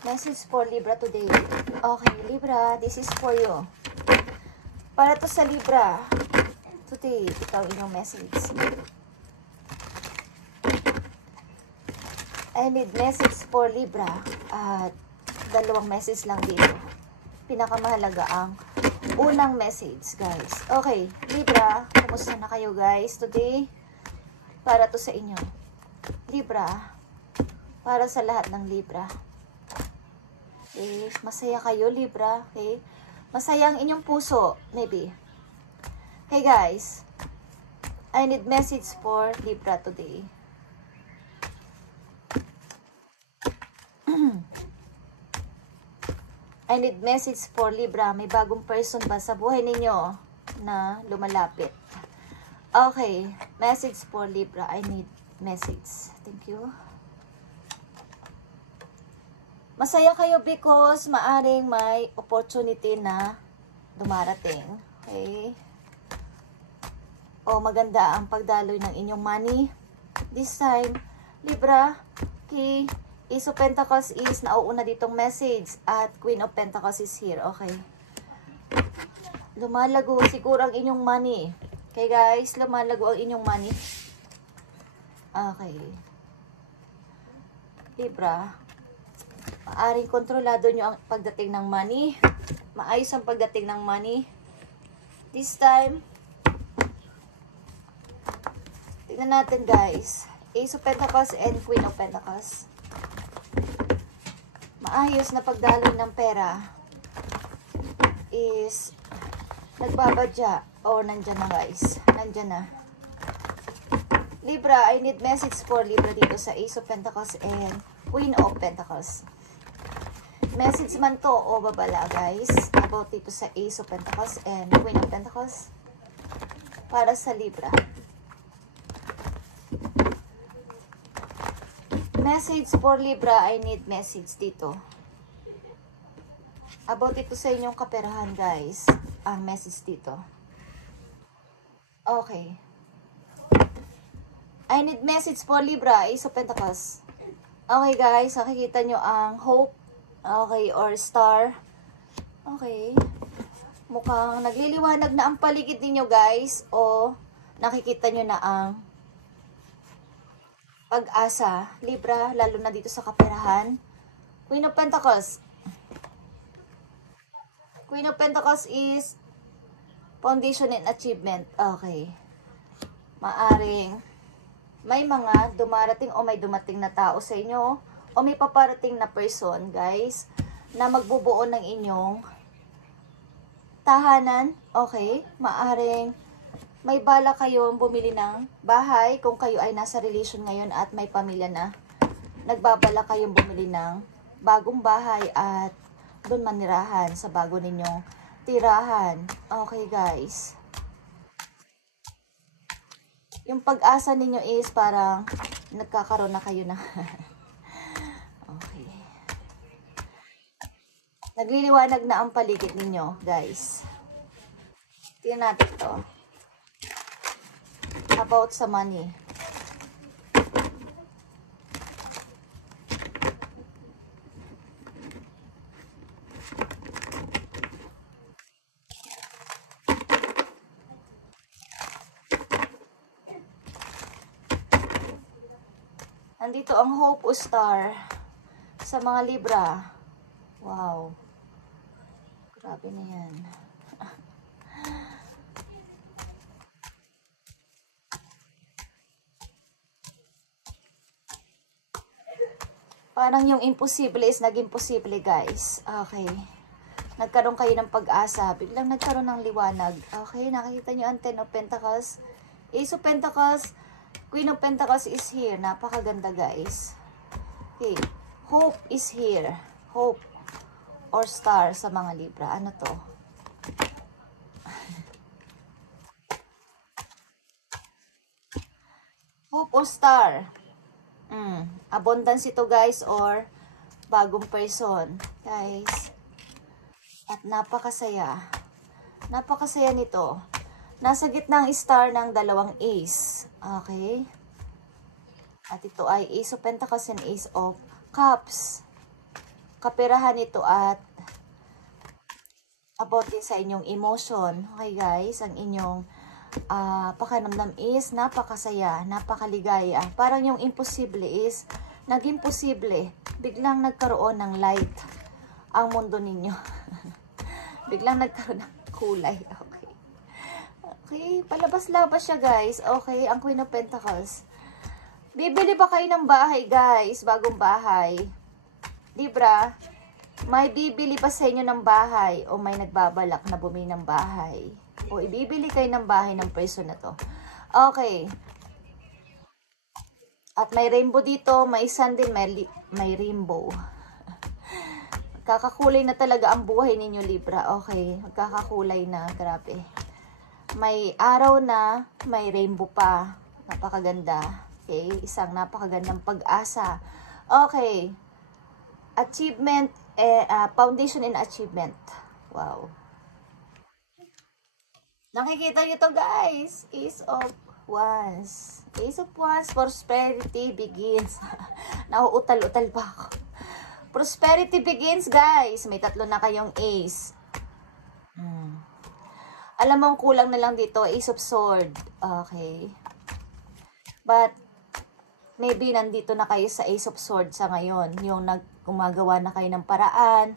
Message for Libra today. Okay, Libra, this is for you. Para to sa Libra. Today, ikaw inyong message. I need message for Libra. At dalawang message lang dito. Pinakamahalaga ang unang message, guys. Okay, Libra, kumusta na kayo, guys? Today, para to sa inyo. Libra, para sa lahat ng Libra. Okay, masaya kayo, Libra. Okay, masaya ang inyong puso, maybe. Hey, guys, I need message for Libra today. I need message for Libra. May bagong person ba sa buhay ninyo na lumalapit? Okay. Message for Libra. I need message. Thank you. Masaya kayo because maaring may opportunity na dumarating. Okay. O maganda ang pagdaloy ng inyong money. This time, Libra, okay. Ace of Pentacles is nauuna ditong message at Queen of Pentacles is here. Okay. Lumalago siguro ang inyong money. Okay, guys, lumalago ang inyong money. Okay. Libra, maaring kontrolado nyo ang pagdating ng money. Maayos ang pagdating ng money. This time, tingnan natin, guys. Ace of Pentacles and Queen of Pentacles. Maayos na pagdaloy ng pera is nagbabadya o nandyan na, guys. Nandyan na. Libra, I need message for Libra dito sa Ace of Pentacles and Queen of Pentacles. Message man to o babala, guys, about dito sa Ace of Pentacles and Queen of Pentacles para sa Libra. Message for Libra, I need message dito. About ito sa inyong kaperahan, guys. Ang message dito. Okay. I need message for Libra, Ace of Pentacles. Okay, guys. Nakikita nyo ang hope. Okay, or star. Okay. Mukhang nagliliwanag na ang paligid ninyo, guys. O nakikita nyo na ang pag-asa, Libra, lalo na dito sa kaperahan. Queen of Pentacles. Queen of Pentacles is foundation and achievement. Okay. Maaring may mga dumarating o may dumating na tao sa inyo o may paparating na person, guys, na magbubuo ng inyong tahanan. Okay. Maaring may bala kayong bumili ng bahay kung kayo ay nasa relation ngayon at may pamilya na. Nagbabala kayong bumili ng bagong bahay at doon manirahan sa bago ninyong tirahan. Okay, guys. Yung pag-asa ninyo is parang nagkakaroon na kayo na. Okay. Nagliliwanag na ang paligid ninyo, guys. Tingnan natin to. About sa money. Andito ang hope o star sa mga Libra. Wow. Grabe na yan. Parang yung imposible is naging posible, guys. Okay. Nagkaroon kayo ng pag-asa. Biglang nagkaroon ng liwanag. Okay. Nakikita nyo ang Ten of Pentacles. Ace of Pentacles. Queen of Pentacles is here. Napakaganda, guys. Okay. Hope is here. Hope or star sa mga Libra. Ano to? Hope or star. Abundance ito, guys, or bagong person, guys. At napakasaya. Napakasaya nito. Nasa gitna ang star ng dalawang ace. Okay? At ito ay Ace of Pentacles and Ace of Cups. kaperahan ito at about din sa inyong emotion. Okay guys, ang inyong pakiramdam is napakasaya, napakaligaya. Parang yung imposible is naging posible. Biglang nagkaroon ng light ang mundo ninyo. Biglang nagkaroon ng kulay. Okay. Okay, palabas-labas siya guys. Okay, ang Queen of Pentacles. Bibili ba kayo ng bahay guys? Bagong bahay. Libra, may bibili pa sa inyo ng bahay o may nagbabalak na bumili ng bahay o ibibili kayo ng bahay ng person na to. Okay. At may rainbow dito, may sun din, may rainbow. Kakakulay na talaga ang buhay ninyo Libra. Okay, magkakakulay na, grabe. May araw na, may rainbow pa. Napakaganda. Okay, isang napakagandang pag-asa. Okay. Achievement, foundation and achievement. Wow. Nakikita nyo to guys. Ace of Wands. Ace of Wands, prosperity begins. Nauutal-utal pa ako. Prosperity begins guys. May 3 na kayong ace. Alam mo, kulang na lang dito, Ace of Sword. Okay. But, maybe nandito na kayo sa Ace of Swords sa ngayon. Yung gumagawa na kayo ng paraan.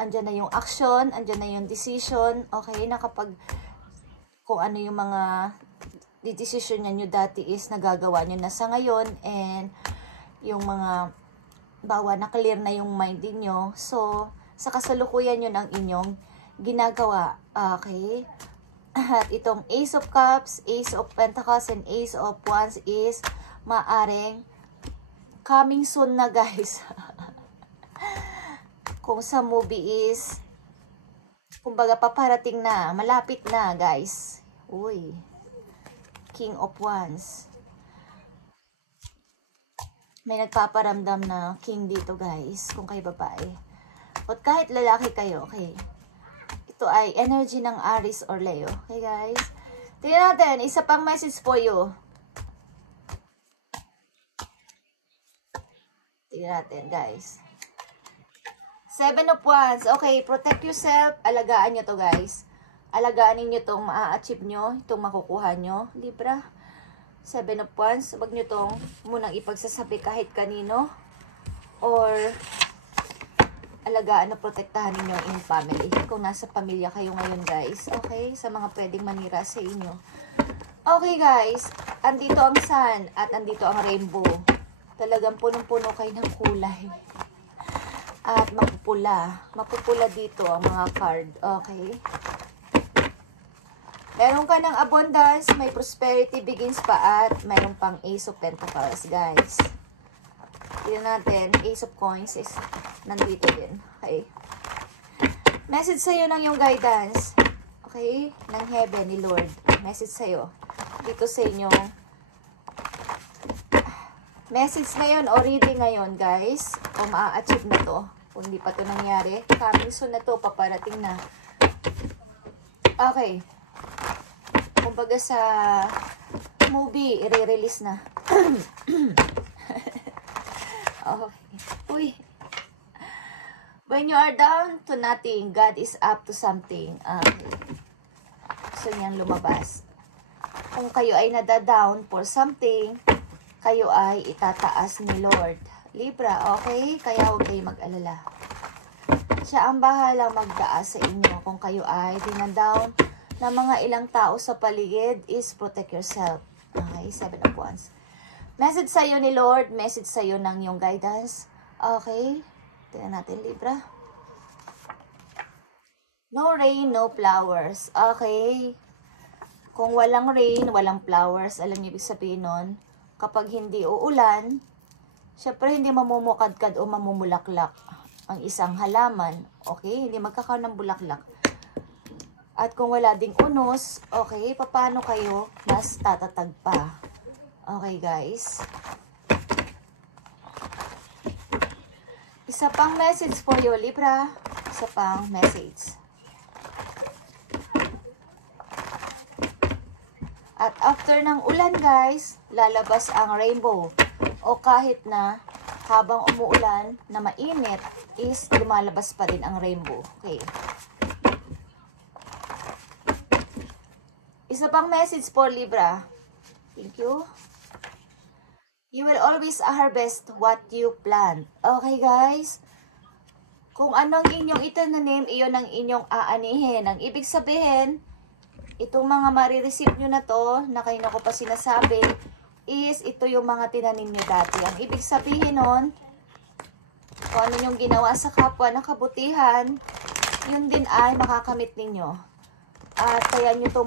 Andyan na yung action. Andyan na yung decision. Okay, nakapag kung ano yung mga decision nyo dati is nagagawa nyo na sa ngayon. And yung mga bawa na clear na yung mind niyo. So, sa kasalukuyan yun ang inyong ginagawa. Okay. At itong Ace of Cups, Ace of Pentacles, and Ace of Wands is maaring coming soon na guys. Kung sa movie is, kumbaga paparating na, malapit na guys. Uy, King of Wands. May nagpaparamdam na king dito guys, kung kayo babae. At kahit lalaki kayo, okay. Ito ay energy ng Aries or Leo. Okay guys? Tingnan natin. Isa pang message for you. Tingnan natin guys. 7 of Wands. Okay. Protect yourself. Alagaan nyo to guys. Alagaan ninyo itong maa-achieve nyo. Itong makukuha nyo. Libra. 7 of Wands. Huwag nyo itong munang ipagsasabi kahit kanino. Or alagaan na protektahan ninyo in family. Kung nasa pamilya kayo ngayon guys. Okay? Sa mga pwedeng manira sa inyo. Okay guys. Andito ang sun at andito ang rainbow. Talagang punong-puno kayo ng kulay. At mapupula. Mapupula dito ang mga card. Okay? Meron ka ng abundance. May prosperity begins pa at meron pang Ace of Pentacles guys. Tignan natin. Ace of Coins is nandito din. Okay. Message sa'yo ng yung guidance. Okay. Ng heaven ni Lord. Message sa'yo. Dito sa inyong message ngayon o reading ngayon guys. O maa-achieve na to. Kung hindi pa to nangyari. Coming soon na to. Paparating na. Okay. Kumbaga sa movie, i-release na. Okay. Uy. When you are down to nothing, God is up to something. Okay. So, yan lumabas. Kung kayo ay nada-down for something, kayo ay itataas ni Lord. Libra, okay? Kaya huwag kayo mag-alala. Siya ang bahalang magtaas sa inyo. Kung kayo ay dinadown na mga ilang tao sa paligid, is protect yourself. Okay, 7 of Wands. Message sa'yo ni Lord, message sa'yo ng yung guidance. Okay, tingnan natin Libra. No rain, no flowers. Okay, kung walang rain, walang flowers, alam niyo ibig sabihin nun, kapag hindi uulan, syempre hindi mamumukadkad o mamumulaklak ang isang halaman. Okay, hindi magkakaroon ng bulaklak. At kung wala ding unos, okay, paano kayo mas tatatag pa? Okay guys. Isa pang message for you, Libra. Isa pang message. At after ng ulan guys, lalabas ang rainbow. O kahit na habang umuulan na mainit is lumalabas pa rin ang rainbow. Okay. Isa pang message po, Libra. Thank you. You will always harvest what you plant. Okay, guys? Kung anong inyong itinanim, iyon ang inyong aanihin. Ang ibig sabihin, itong mga marireceive nyo na to, na kayo na ko pa sinasabi, is ito yung mga tinanim nyo dati. Ang ibig sabihin nun, kung ano yung ginawa sa kapwa na kabutihan, yun din ay makakamit ninyo. At kaya nyo ito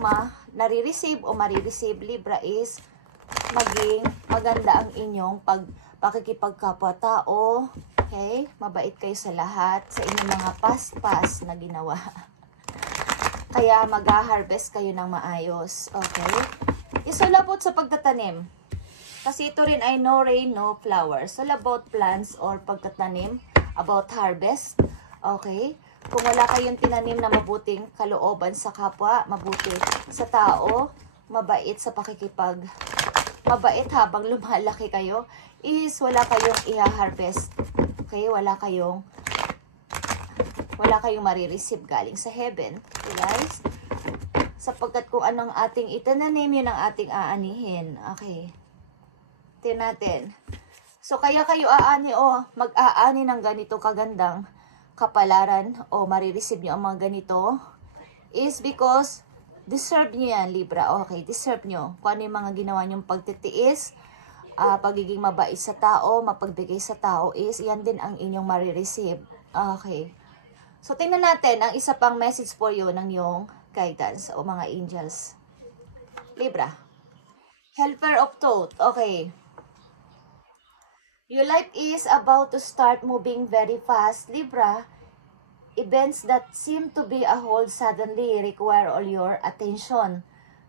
nare-receive o marireceive, Libra, is maging maganda ang inyong pakikipagkapwa-tao. Okay? Mabait kayo sa lahat, sa inyong mga past na ginawa. Kaya mag-harvest kayo ng maayos. Okay? Isulabot sa pagtatanim. Kasi ito rin ay no rain, no flowers. All about plants or pagtatanim, about harvest. Okay? Kung wala kayong tinanim na mabuting kalooban sa kapwa, mabuti sa tao, mabait sa mabait habang lumalaki kayo, is wala kayong i-harvest. Okay? Wala kayong marireceive galing sa heaven. Okay, guys? Sapagkat kung anong ating itananim, yun ang ating aanihin. Okay. Tingnan natin. So, kaya kayo mag-aani ng ganito kagandang kapalaran o marireceive nyo ang mga ganito is because deserve nyo yan, Libra. Okay, deserve nyo. Kung ano yung mga ginawa nyong pagtitiis, pagiging mabait sa tao, mapagbigay sa tao is yan din ang inyong marireceive. Okay. So, tingnan natin ang isa pang message for you ng yung guidance o mga angels. Libra. Helper of thought. Okay. Your life is about to start moving very fast, Libra. Events that seem to be a hold suddenly require all your attention.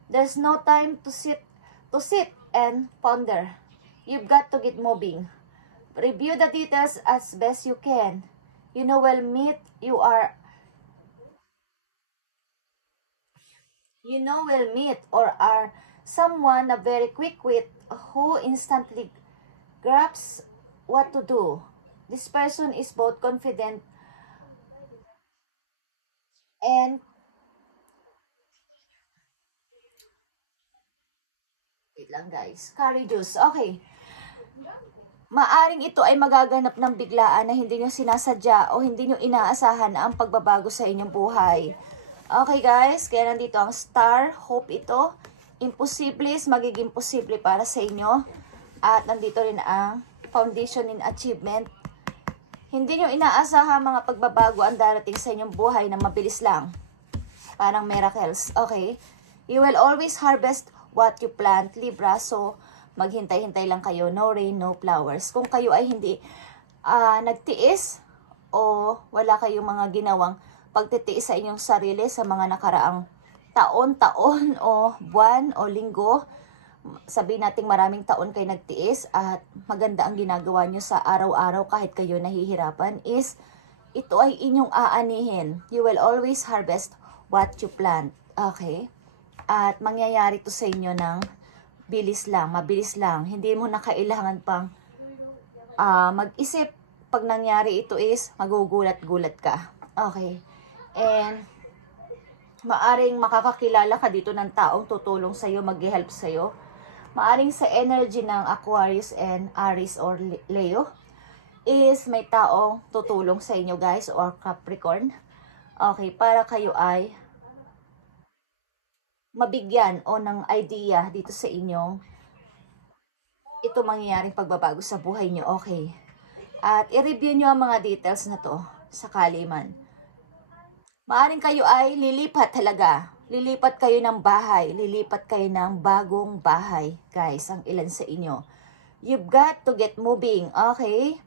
There's no time to sit and ponder. You've got to get moving. Review the details as best you can. You know well meet or are someone a very quick wit who instantly grasps what to do. This person is both confident and wait lang guys, courageous. Okay. Maaring ito ay magaganap ng biglaan na hindi nyo sinasadya o hindi nyo inaasahan ang pagbabago sa inyong buhay. Okay guys, kaya nandito ang star, hope ito. Imposible is magiging posible para sa inyo. At nandito rin ang foundation in achievement. Hindi nyo inaasahan mga pagbabago ang darating sa inyong buhay na mabilis lang. Parang miracles. Okay? You will always harvest what you plant, Libra. So, maghintay-hintay lang kayo. No rain, no flowers. Kung kayo ay hindi nagtiis o wala kayong mga ginawang pagtitiis sa inyong sarili sa mga nakaraang taon o buwan o linggo, sabihin natin maraming taon kayo nagtiis at maganda ang ginagawa nyo sa araw-araw kahit kayo nahihirapan, is ito ay inyong aanihin. You will always harvest what you plant. Okay? At mangyayari to sa inyo ng mabilis lang. Hindi mo na kailangan pang mag-isip. Pag nangyari ito is magugulat-gulat ka. Okay? And maaring makakakilala ka dito ng taong tutulong sa'yo, mag-help sa'yo. Maaring sa energy ng Aquarius and Aries or Leo is may taong tutulong sa inyo guys, or Capricorn. Okay, para kayo ay mabigyan o ng idea dito sa inyong ito mangyayaring pagbabago sa buhay nyo. Okay. At i-review nyo ang mga details na to sakali man. Maaring kayo ay lilipat talaga. Lilipat kayo ng bahay. Lilipat kayo ng bagong bahay. Guys, ang ilan sa inyo. You've got to get moving. Okay?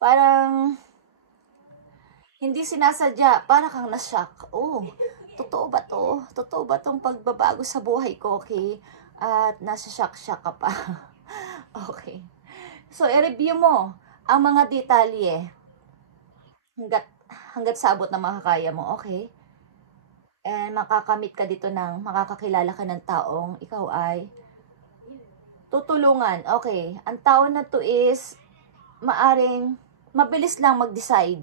Parang hindi sinasadya. Parang kang na-shock. Oh, totoo ba to? Totoo ba tong pagbabago sa buhay ko? Okay? At nasa shock-shock ka pa. Okay. So, i-review mo ang mga detalye. Hanggat sabot na makakaya mo. Okay? And makakamit ka dito makakakilala ka ng taong ikaw ay tutulungan. Okay, ang tao na to is maaring mabilis lang mag-decide.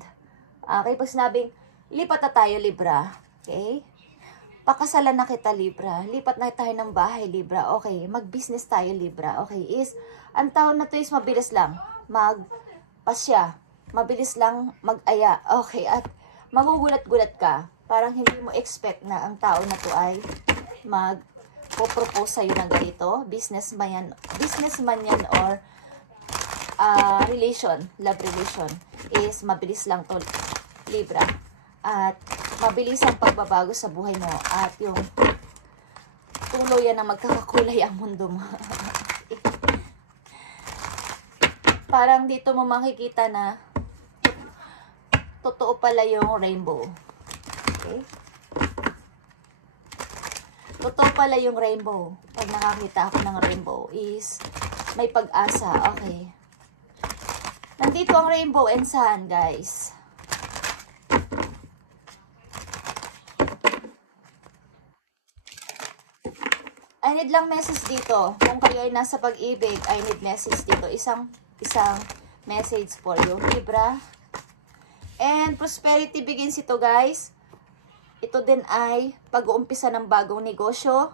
Okay, pag sinabing, lipat na tayo, Libra. Okay? Pakasalan na kita, Libra. Lipat na tayo ng bahay, Libra. Okay, mag-business tayo, Libra. Okay, is, ang tao na to is mabilis lang magpasya. Mabilis lang mag-aya. Okay, at magugulat-gulat ka. Parang hindi mo expect na ang tao na to ay mag-propose sa'yo ng ganito. Businessman yan or love relation is mabilis lang to, Libra. At mabilis ang pagbabago sa buhay mo at yung tuluyan na magkakakulay ang mundo mo. Parang dito mo makikita na totoo pala yung rainbow. Okay? Totoo pala yung rainbow. Pag nakakita ako ng rainbow is may pag-asa. Okay. Nandito ang rainbow and sun, guys. I need lang message dito. Kung kayo ay nasa pag-ibig, I need message dito. Isang message for you, Libra. And prosperity begins ito, guys. Ito din ay pag-uumpisa ng bagong negosyo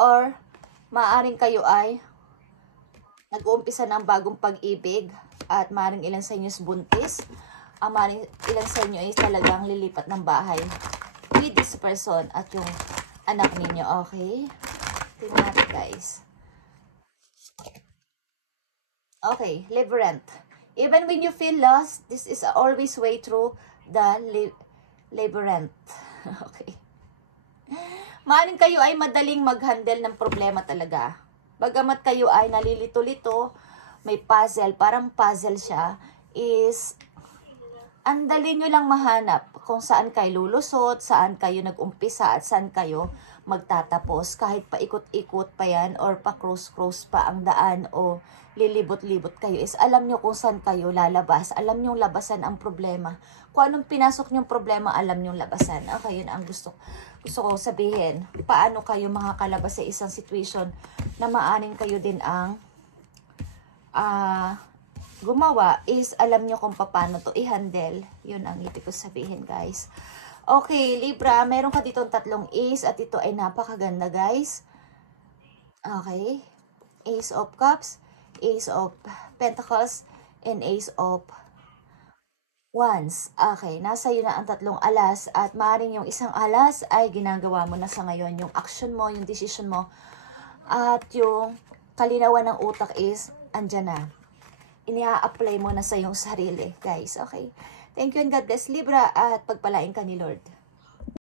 or maaaring kayo ay nag-uumpisa ng bagong pag-ibig at maaaring ilan sa inyo is buntis. Maaaring ilan sa inyo ay talagang lilipat ng bahay with this person at yung anak ninyo. Okay? Tingnan natin, guys. Okay, Labyrinth. Even when you feel lost, this is always way through the labyrinth. Okay. Maaaring kayo ay madaling mag-handle ng problema talaga. Bagamat kayo ay nalilito-lito, may puzzle, parang puzzle siya, is andali nyo lang mahanap kung saan kayo lulusot, saan kayo nag-umpisa, at saan kayo magtatapos. Kahit paikot-ikot pa yan or pa-cross-cross pa ang daan o lilibot-libot kayo, is alam nyo kung saan kayo lalabas. Alam nyo labasan ang problema. Kung anong pinasok nyong problema, alam nyo labasan. Okay, yun ang gusto ko sabihin. Paano kayo makakalabas sa isang situation na maaning kayo din ang gumawa, is alam nyo kung paano to i-handle. Yun ang ibig ko sabihin, guys. Okay, Libra, meron ka dito 3 ace at ito ay napakaganda, guys. Okay. Ace of Cups, Ace of Pentacles, and Ace of Wands. Okay, nasa iyo na ang 3 alas at maaaring yung isang alas ay ginagawa mo na sa ngayon. Yung action mo, yung decision mo, at yung kalinawan ng utak is andyan na. Inia-apply mo na sa iyong sarili, guys. Okay? Thank you and God bless, Libra, at pagpalain ka ni Lord.